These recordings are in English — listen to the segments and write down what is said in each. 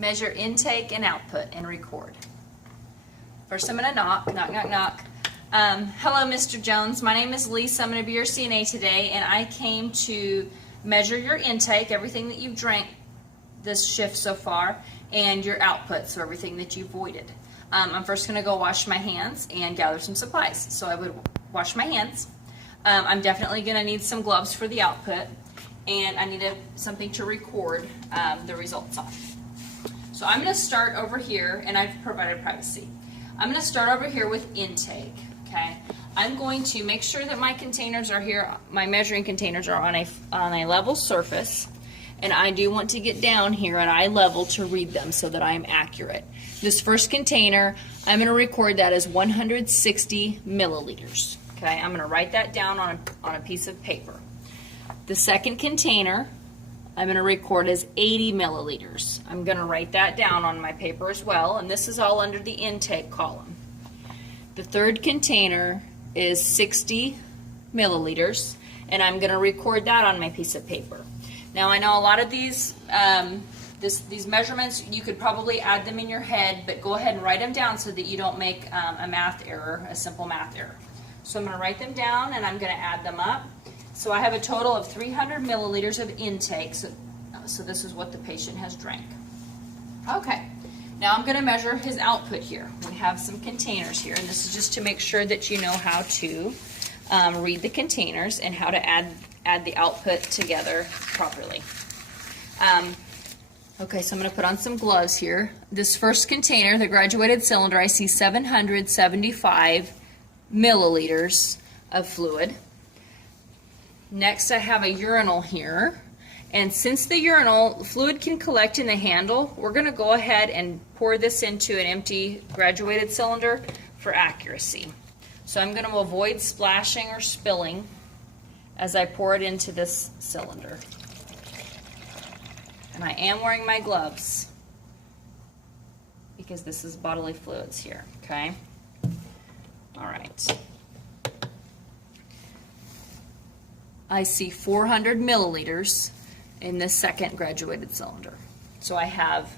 measure intake and output, and record. First I'm going to knock, knock, knock, knock. Hello, Mr. Jones. My name is Lisa. I'm going to be your CNA today, and I came to measure your intake, everything that you've drank this shift so far, and your output, so everything that you voided. I'm first going to go wash my hands and gather some supplies. So I would wash my hands. I'm definitely going to need some gloves for the output, and I need something to record the results on. So I'm going to start over here, and I've provided privacy. I'm going to start over here with intake. Okay, I'm going to make sure that my containers are here. My measuring containers are on a level surface, and I do want to get down here at eye level to read them so that I am accurate. This first container, I'm going to record that as 160 milliliters. Okay, I'm going to write that down on a piece of paper. The second container, I'm going to record as 80 milliliters. I'm going to write that down on my paper as well, and this is all under the intake column. The third container is 60 milliliters, and I'm going to record that on my piece of paper. Now I know a lot of these measurements, you could probably add them in your head, but go ahead and write them down so that you don't make a math error, a simple math error. So I'm going to write them down, and I'm going to add them up. So I have a total of 300 milliliters of intake, so this is what the patient has drank. Okay, now I'm going to measure his output here. We have some containers here, and this is just to make sure that you know how to read the containers and how to add the output together properly. Okay, so I'm going to put on some gloves here. This first container, the graduated cylinder, I see 775 milliliters of fluid. Next I have a urinal here, and since the urinal fluid can collect in the handle, we're going to go ahead and pour this into an empty graduated cylinder for accuracy. So I'm going to avoid splashing or spilling as I pour it into this cylinder. And I am wearing my gloves because this is bodily fluids here, okay? All right. I see 400 milliliters in this second graduated cylinder. So I have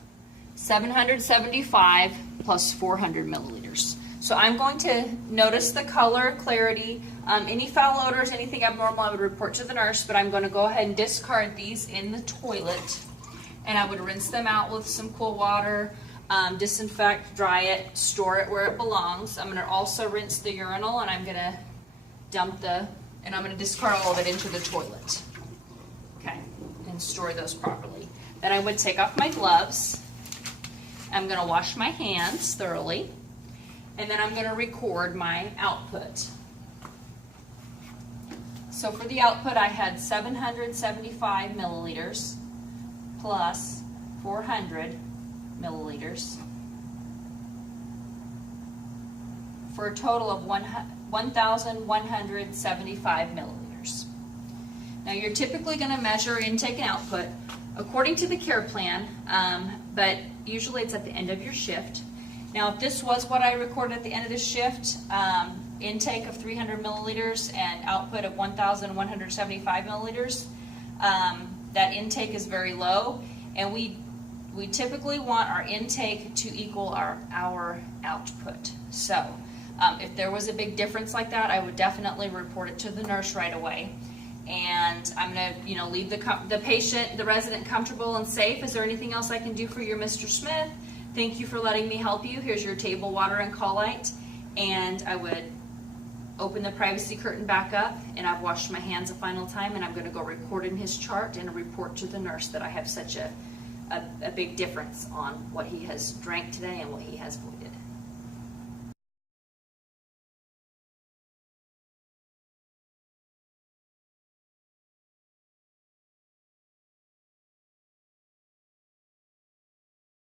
775 plus 400 milliliters. So I'm going to notice the color, clarity, any foul odors, anything abnormal I would report to the nurse, but I'm going to go ahead and discard these in the toilet, and I would rinse them out with some cool water, disinfect, dry it, store it where it belongs. I'm going to also rinse the urinal, and I'm going to I'm going to discard all of it into the toilet. Okay, and store those properly. Then I would take off my gloves. I'm going to wash my hands thoroughly, and then I'm going to record my output. So for the output, I had 775 milliliters plus 400 milliliters for a total of 1,175 milliliters. Now you're typically going to measure intake and output according to the care plan, but usually it's at the end of your shift. Now if this was what I recorded at the end of the shift, intake of 300 milliliters and output of 1,175 milliliters, that intake is very low, and we typically want our intake to equal our output. So if there was a big difference like that, I would definitely report it to the nurse right away. And I'm going to, leave the patient, the resident, comfortable and safe. Is there anything else I can do for you, Mr. Smith? Thank you for letting me help you. Here's your table, water, and call light. And I would open the privacy curtain back up, and I've washed my hands a final time, and I'm going to go record in his chart and report to the nurse that I have such a big difference on what he has drank today and what he has voided.